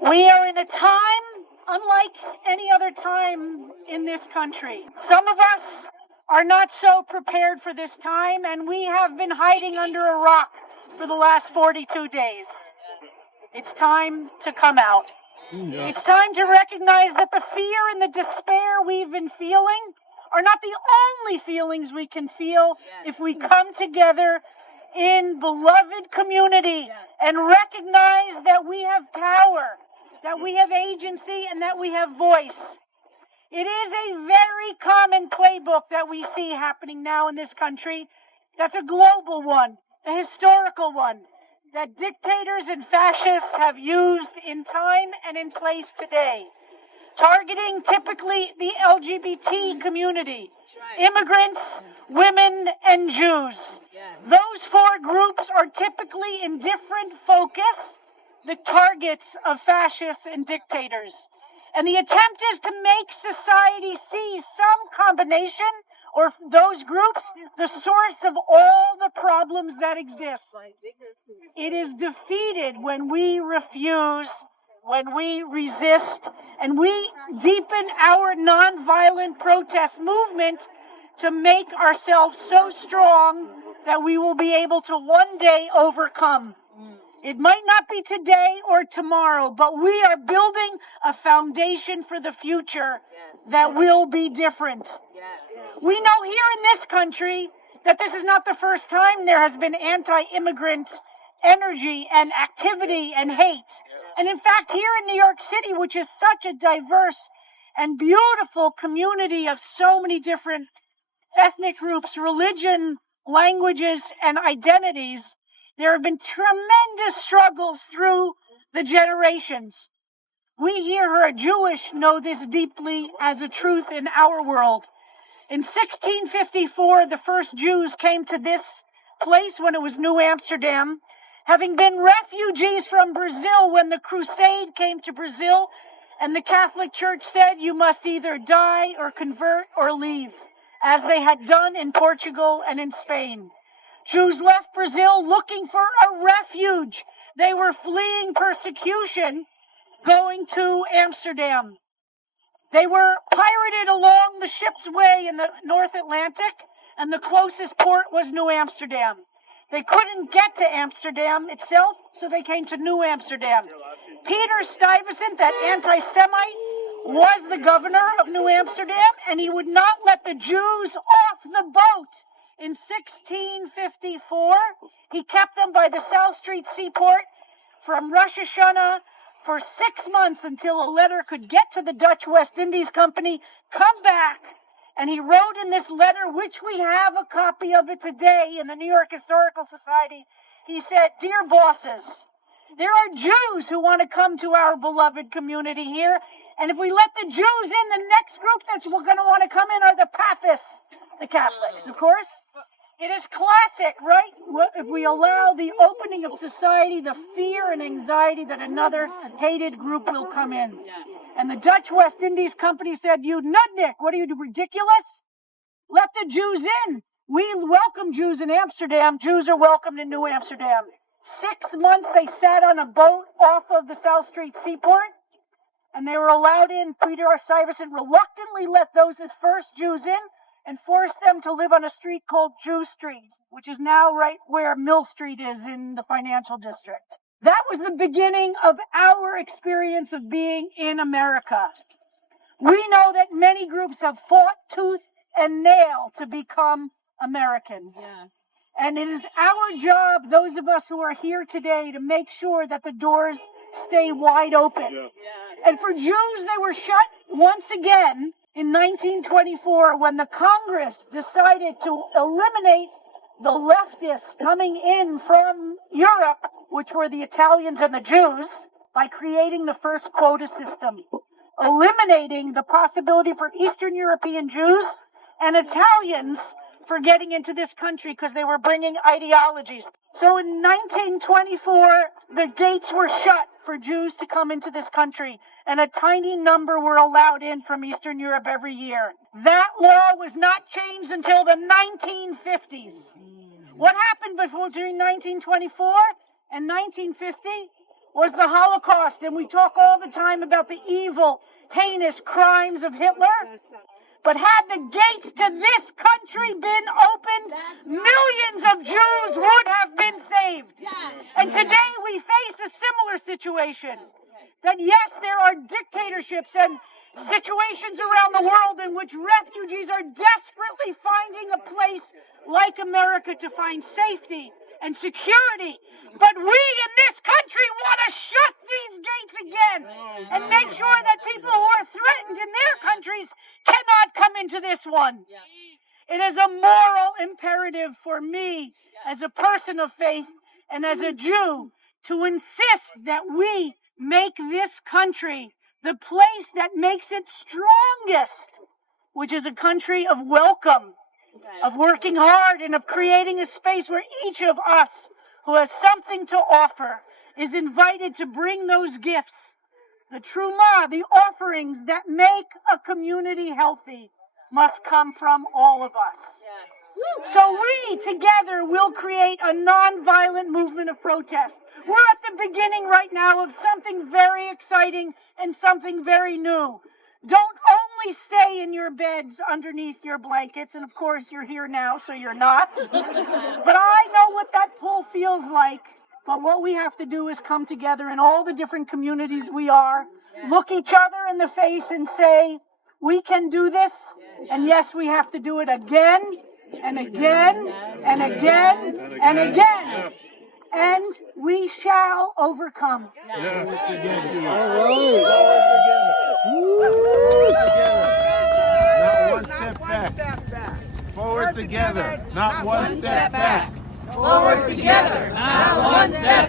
We are in a time unlike any other time in this country. Some of us are not so prepared for this time, and we have been hiding under a rock for the last 42 days. It's time to come out. It's time to recognize that the fear and the despair we've been feeling are not the only feelings we can feel if we come together in beloved community and recognize that we have power, that we have agency, and that we have voice. It is a very common playbook that we see happening now in this country. That's a global one, a historical one, that dictators and fascists have used in time and in place today, targeting typically the LGBT community, immigrants, women, and Jews. Those four groups are typically in different focus, the targets of fascists and dictators. And the attempt is to make society see some combination, or those groups, the source of all the problems that exist. It is defeated when we refuse, when we resist, and we deepen our nonviolent protest movement to make ourselves so strong that we will be able to one day overcome. It might not be today or tomorrow, but we are building a foundation for the future that will be different. We know here in this country that this is not the first time there has been anti-immigrant energy and activity and hate. And in fact, here in New York City, which is such a diverse and beautiful community of so many different ethnic groups, religion, languages, and identities, there have been tremendous struggles through the generations. We here who are Jewish know this deeply as a truth in our world. In 1654, the first Jews came to this place when it was New Amsterdam, having been refugees from Brazil when the crusade came to Brazil, and the Catholic Church said you must either die or convert or leave, as they had done in Portugal and in Spain. Jews left Brazil looking for a refuge. They were fleeing persecution, going to Amsterdam. They were pirated along the ship's way in the North Atlantic, and the closest port was New Amsterdam. They couldn't get to Amsterdam itself, so they came to New Amsterdam. Peter Stuyvesant, that anti-Semite, was the governor of New Amsterdam, and he would not let the Jews off the boat. In 1654, he kept them by the South Street seaport from Rosh Hashanah for 6 months until a letter could get to the Dutch West Indies Company, come back. And he wrote in this letter, which we have a copy of it today in the New York Historical Society, he said, "Dear bosses, there are Jews who want to come to our beloved community here, and if we let the Jews in, the next group that's going to want to come in are the Papists, the Catholics, of course. It is classic, right? If we allow the opening of society, the fear and anxiety that another hated group will come in. And the Dutch West Indies Company said, "You nutnik, what are you, ridiculous? Let the Jews in. We welcome Jews in Amsterdam. Jews are welcomed in New Amsterdam." 6 months they sat on a boat off of the South Street seaport, and they were allowed in. Peter Stuyvesant reluctantly let those first Jews in and forced them to live on a street called Jew Street, which is now right where Mill Street is in the financial district. That was the beginning of our experience of being in America. We know that many groups have fought tooth and nail to become Americans. Yeah. And it is our job, those of us who are here today, to make sure that the doors stay wide open. Yeah. And for Jews, they were shut once again in 1924 when the Congress decided to eliminate the leftists coming in from Europe, which were the Italians and the Jews, by creating the first quota system, eliminating the possibility for Eastern European Jews and Italians for getting into this country because they were bringing ideologies. So in 1924, the gates were shut for Jews to come into this country, and a tiny number were allowed in from Eastern Europe every year. That law was not changed until the 1950s. What happened during 1924 and 1950? was the Holocaust, and we talk all the time about the evil, heinous crimes of Hitler. But had the gates to this country been opened, millions of Jews would have been saved. And today we face a similar situation. That yes, there are dictatorships and situations around the world in which refugees are desperately finding a place like America to find safety and security. But we in this country want to shut these gates again and make sure that people who are threatened in their countries cannot come into this one. It is a moral imperative for me as a person of faith and as a Jew to insist that we make this country the place that makes it strongest, which is a country of welcome, of working hard, and of creating a space where each of us who has something to offer is invited to bring those gifts. The truma, the offerings that make a community healthy, must come from all of us. So we together will create a nonviolent movement of protest. We're at the beginning right now of something very exciting and something very new. Don't only stay in your beds underneath your blankets, and of course you're here now, so you're not. But I know what that pull feels like. But what we have to do is come together in all the different communities we are, look each other in the face and say, we can do this, and yes, we have to do it again, and again, and again, and again. And we shall overcome. Not one step back. Forward together, not one step back. Forward together, not one step